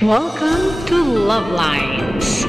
Welcome to Love Lines.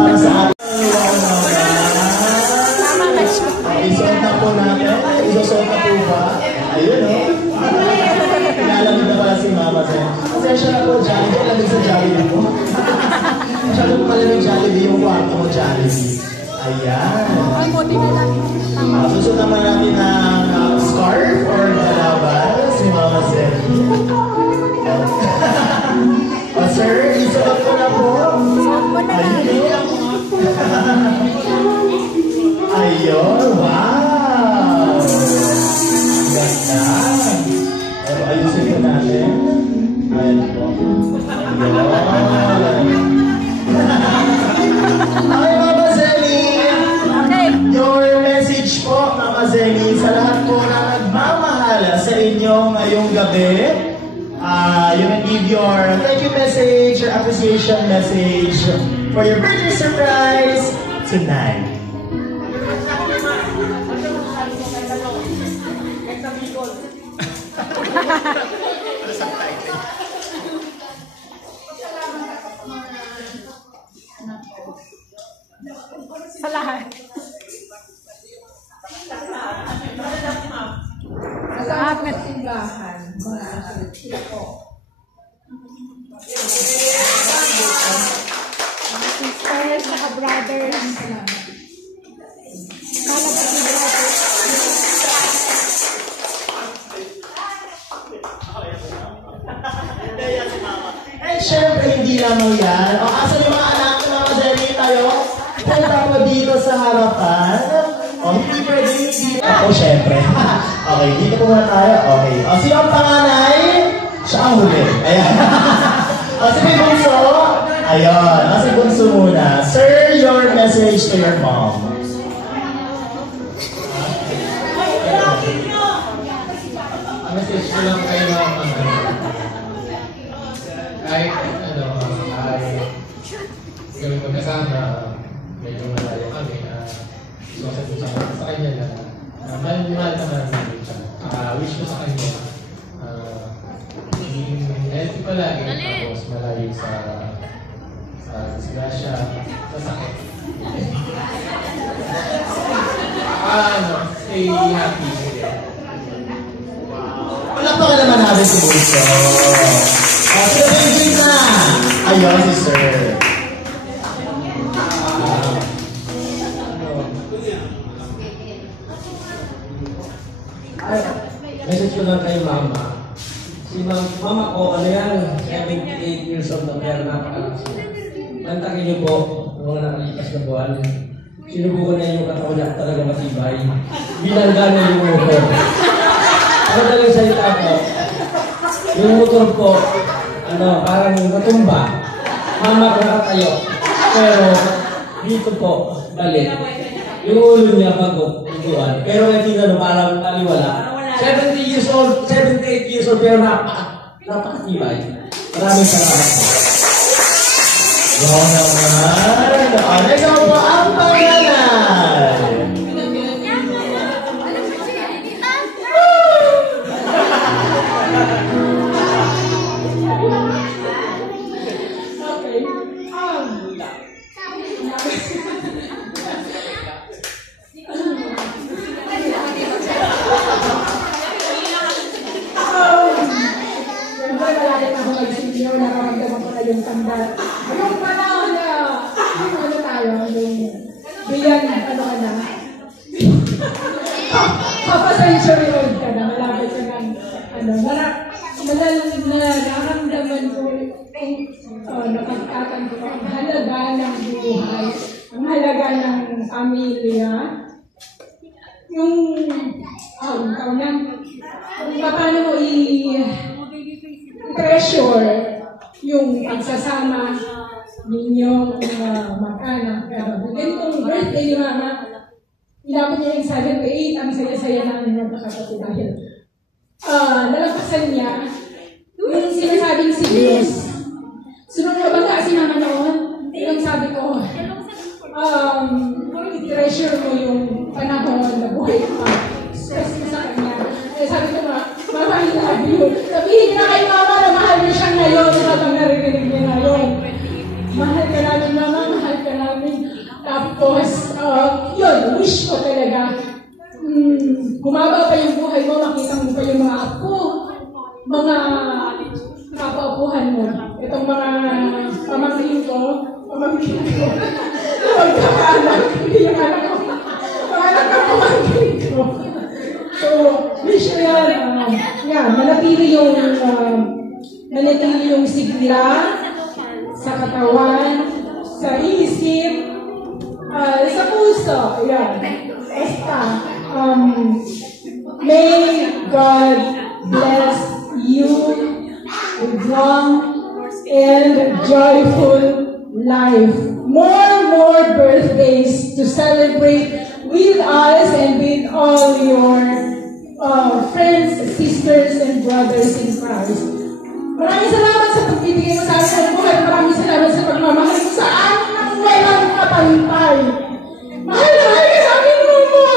para sa ating isuot na po natin. Isusuot na po ba? Ayun, no? Pinalamig na pala si Mama Zen. Pasensya na po, Jollibee. Lamig sa Jollibee po. Masyado po malamig Jollibee yung kwarto mo, Jollibee. Ayan. Susunod naman natin ng scarf or dalaban si Mama Zen. Sir, isuot ko na po. Ayun. Ayun, wow! Ganda! Pero ayusin ko natin. Ayan po. Ayun. Hi, Mama Zeli! Your message po, Mama Zeli, sa lahat po na nagmamahal sa inyo ngayong gabi. You can give your thank you message, your appreciation message for your birthday surprise tonight. Sa lahat. Sa lahat ng simbahan. Sisters, saka brothers. Eh, syempre, hindi lamang yan. O, asan yung mga anak na Mama Zeli tayo? Punta po dito sa harapan. O, hindi pwede hindi. Ako, syempre. Okay, dito po muna tayo. Okay. O, sino ang panganay? Siya ang huli. Ayan. O, si Bunso. Ayun. O, si Bunso muna. Sir, your message to your mom. Ang message ko lang kayo mga kahit ay gawin magkasama, medyo malayo kami, sumasagot sa kanya na mahal naman namin siya. Wish ko sa kanya, maging healthy palagi, tapos malayo sa disgrasya, sa sakit. Stay happy. Palakpakan naman natin si Bunso. Si Benjing na! Ayun, si Sir. Message ko lang kay Mama. Si Mama ko, ano yan, 78 years old na pero napakalakas. Mantakin niyo po, ng mga nakalipas na buwan. Sinubukan niya yung katawan niya talaga matibay. Bilangga niya yung motor. Ako talagang salita po. Yung motor po, parang natumba. Mama ko nakatayo. Pero dito po, balik. Yung ulo niya pag-upuan. Pero hindi na parang aliwala. 70 years old, 78 years old, pero napakatibay. Maraming salamat po. Wow naman! Next ako po ang pangalan! Yung tanda. Yung panahon na, ano tayo, yung bilang, century old ka na, malapit ka ng, nararamdaman ko, napagtatanto ko, ang halaga ng buhay, ang halaga ng pamilya, yung, kung paano mo i-treasure yung pagsasama ninyong mag-anak. Ganitong birthday ni Mama, inabot niya yung 78, ang saya-saya namin magkakapatid dahil nalagpasan niya yung sinasabing si Diyos. Sunod na ba si Mama noon? Yung sabi ko, i-treasure mo yung panahon na buhay pa. Stress mo sa kanya. Sabi ko, Mama, I love you. Sabihin na kay Mama na mahal niya siya ngayon habang narinig niya ngayon. Mahal ka namin, Mama. Mahal ka namin. Tapos, yun, wish ko talaga, humaba pa yung buhay mo, makita mo pa yung mga apo, mga kapaupuhan mo. Itong mga pamangkin ko, magkakaanak, hindi yung anak ko, mga anak na pamangkin ko. So, wish ko yan, manatili yung sigla sa katawan, sa isip, sa puso, yan. Basta, may God bless you with long and joyful life. More birthdays to celebrate with us and with all your friends, sisters, and brothers in Christ. Maraming salamat sa pagbibigay mo sa akin ng buhay. Maraming salamat sa pagmamahal mo sa akin ng walang kapantay. Mahal na kayo namin mo mo!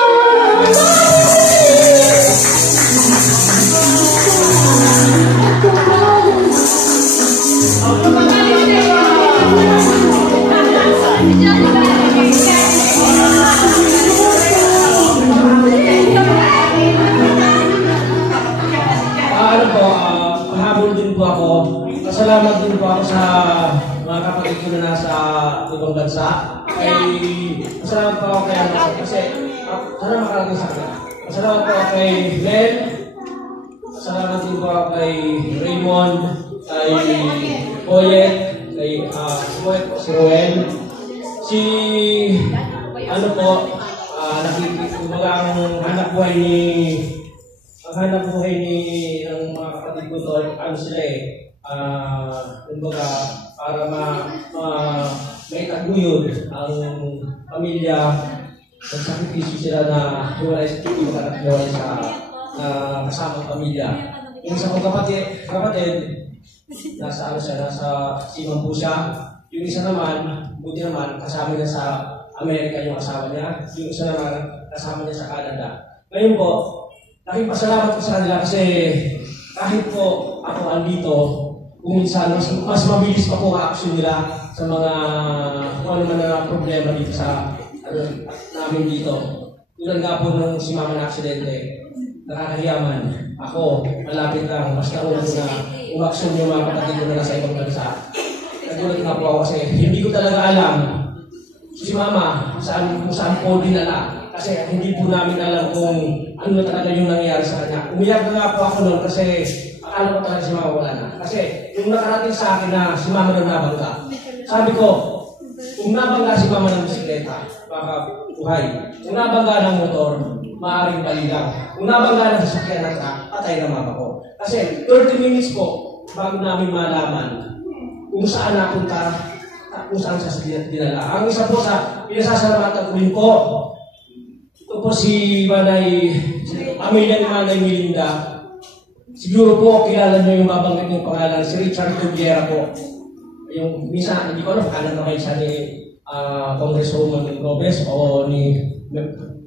Salamat din po ako sa mga kapatid ko na nasa ibang bansa. Masalamat po ako kay kasi sana makarating sa akin. Masalamat po ako kay Glenn. Masalamat din po ako kay Raymond, kay Poyet, kay si Roel. Ano po, kumbaga ang hanap buhay ni ng mga kapatid ko doon, ano sila kumbaga para maitaguyod ang pamilya, nagsakripisyo sila na hiwalay sa kasamang pamilya. Yung isa kong kapatid, nasa Siman po siya. Yung isa naman, buti naman, kasama niya sa Amerika yung asawa niya. Yung isa naman, kasama niya sa Canada. Ngayon po, laking pasalamat ko sa kanila kasi kahit po ako andito, kung minsan mas mabilis pa po action nila sa mga kung ano man na problema dito sa namin dito. Tulad nga po nung si Mama na aksidente, nakakahiyaman. Ako, malapit lang, basta ulo na umaksyon yung mga kapatid ko na nasa ibang bansa. Nagulat nga po ako kasi hindi ko talaga alam si Mama kung saan po dinala. Kasi hindi po namin alam kung ano na talaga yung nangyayari sa kanya. Umiyak na nga po ako noon kasi akala ko talaga si Mama wala na. Kasi yung nakarating sa akin na si Mama na nabangga. Sabi ko, kung nabangga si Mama ng bisikleta, baka buhay. Kung nabangga ng motor, maaaring balilang. Kung nabangga ng sasakyan na truck, patay na Mama ko. Kasi 30 minutes po bago namin malaman kung saan napunta, kung saan siya dinala. Ang isa po sa pinasasalamatan ko rin po, ito po si pamilya ni Manay Melinda. Siguro po, kilala niyo yung mabanggit ng pangalan, si Richard Tubiera po. Yung minsan, hindi ko alam, kanan na kayo siya ni Congresswoman Robes o ni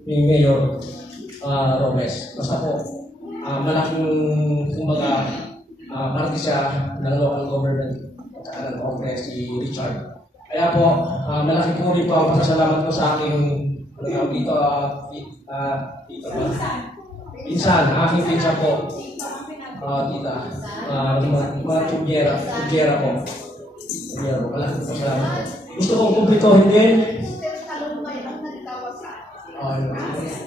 Mayor Robes. Basta po, malaking, kumbaga, parte siya ng local government at ng Congress, si Richard. Kaya po, malaki po rin po ang pasasalamat ko sa aking dito, pinsan, aking pinsan po. Tita, mga Tubiera po. Malaki po salamat po. Gusto kong kumplitohin din.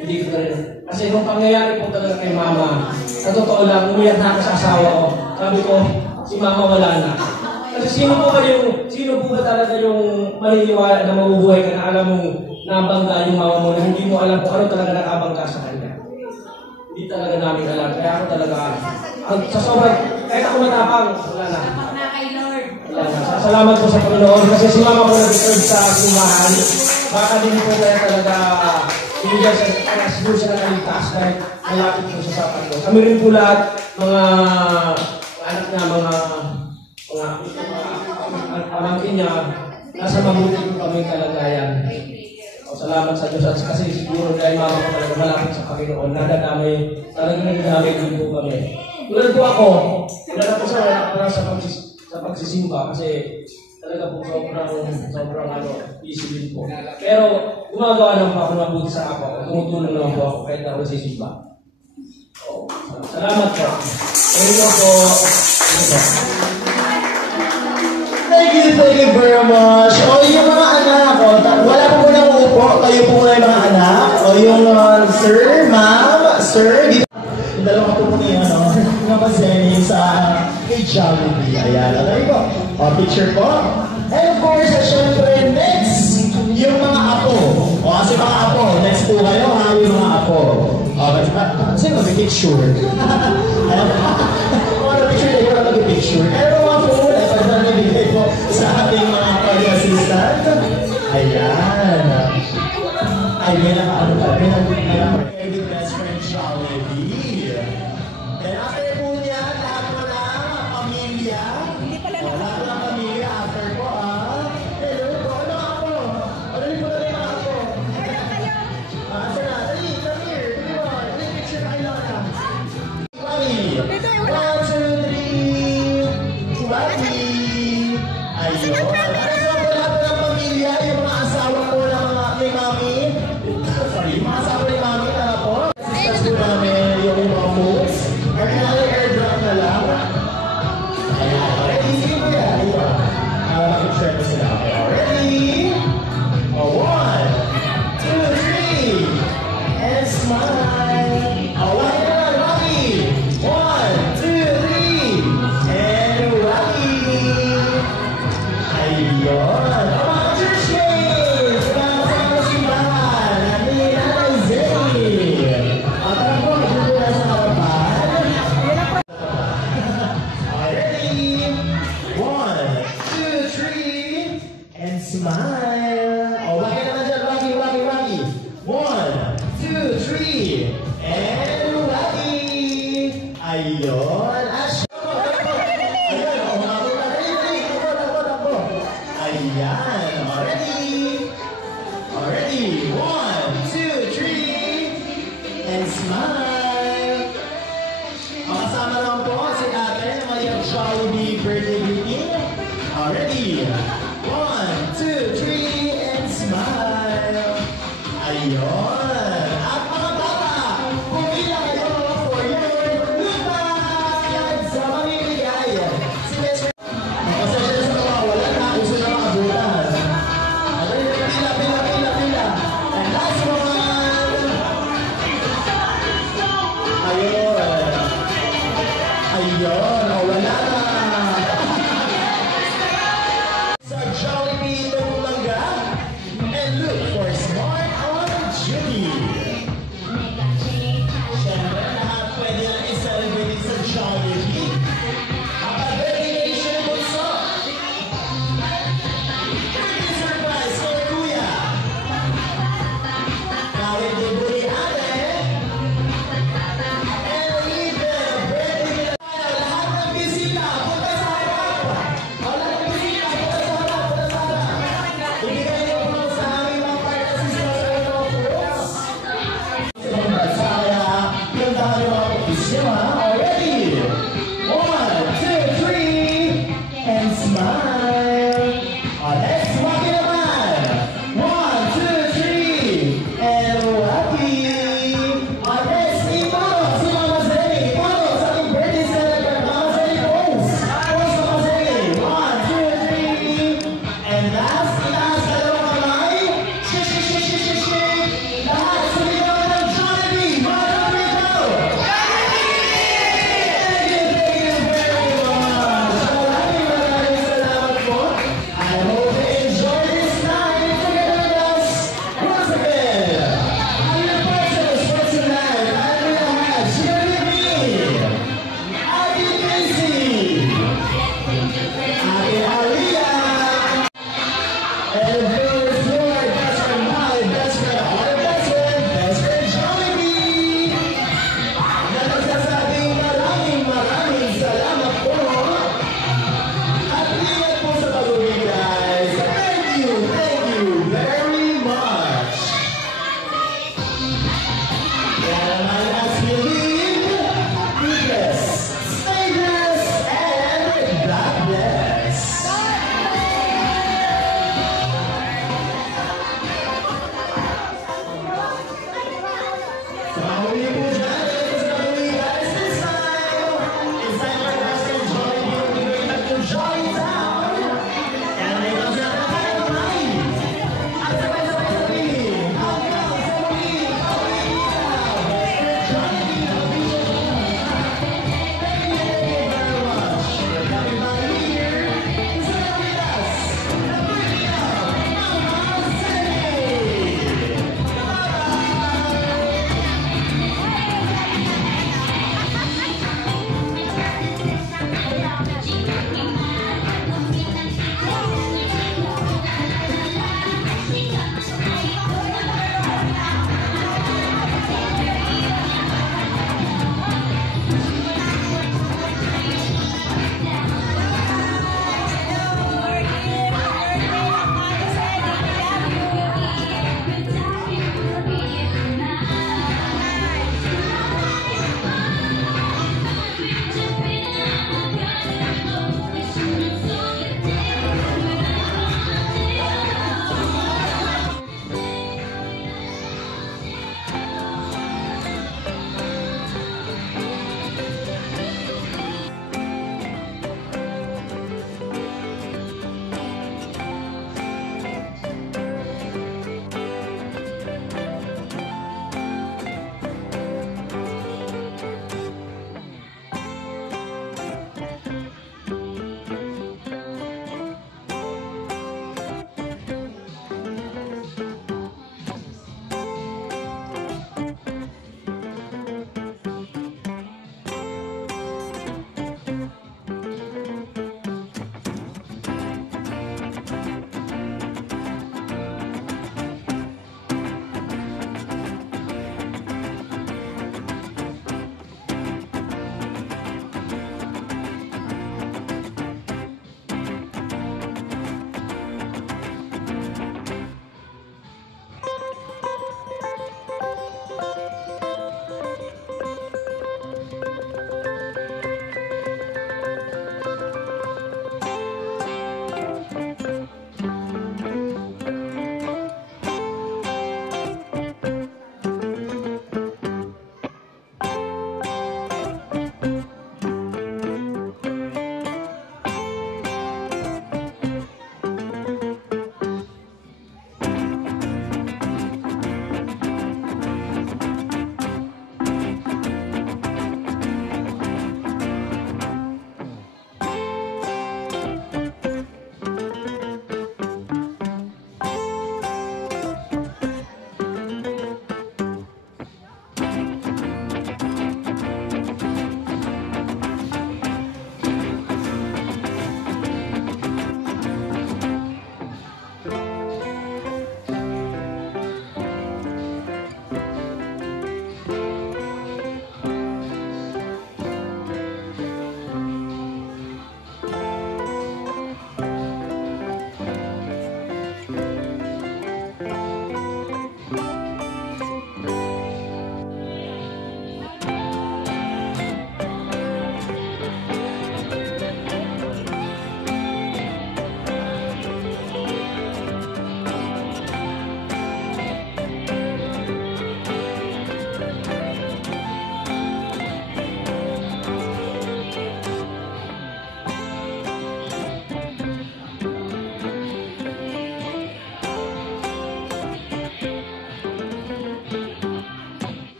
Hindi ko na rin. Kasi nung pangyayari po talaga kay Mama, sa totoo lang, umiyak na ako sa asawa ko. Sabi ko, si Mama wala na. Kasi sino po ba talaga yung maniniwala na mabubuhay ka na alam mong nabangga yung Mama mo na hindi mo alam kung ano talaga nakabangga sa kanya. Hindi talaga namin alam. Kaya ako talaga, sa sobrang, kahit ako matapang, wala na. Wala na. Salamat po sa Panginoon kasi si Mama ko nag-reserve sa simbahan. Baka din po tayo talaga, hindi siguro siya nakaligtas dahil malapit po siya sa Panginoon. Kami rin po lahat, mga anak niya, mga pamangkin niya, nasa mabuti po kami kalagayan. Salamat sa Diyos at kasi siguro dahil Mama ko talaga malapit sa Panginoon, nadadamay, talagang nadadamay din po kami. Tulad po ako, wala na po sa pagsisimba kasi talaga po sobrang busy din po. Pero gumagawa naman po ako ng mabuti sa kapwa ko. Tumutulong naman po ako kahit ako sisimba. Salamat po. Thank you po. Thank you very much. O yung mga anak, wala po muna upo. Kayo po muna yung mga anak. O yung sir, ma'am, sir. Yung dalawa po muna yung mga pasenin sa kay Jollibee. Ayan, alay po. O, picture po. And of course, syempre, next, yung mga apo. O, kasi mga apo, next po kayo, ha, yung mga apo. O, kasi mag-picture. Ayan, picture, hindi ko na mag-picture. Pero mga po, nabigay po sa ating mga pag-assistant. Ayan. Ay, may nakaano pa. May nag-very best friend Jollibee. Then after po niya, lahat po na pamilya. Lahat po ng pamilya after po, hello po, ano ako? Ano po na rin ako? Asa na? Dali, come here. Dali mo. Dali, picture kayo na. Mami. 1, 2, 3. Mami. Ayun. Ano po lahat po ng pamilya, yung mga asawa po ng may mami? Sorry.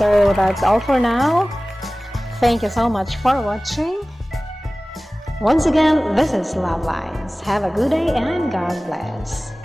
So that's all for now. Thank you so much for watching. Once again, this is Love Lines. Have a good day and God bless.